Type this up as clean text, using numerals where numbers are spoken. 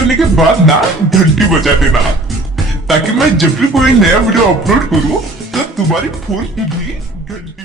करने के बाद ना घंटी बजा देना, ताकि मैं जब भी कोई नया वीडियो अपलोड करूं तो तुम्हारी फोन की भी घंटी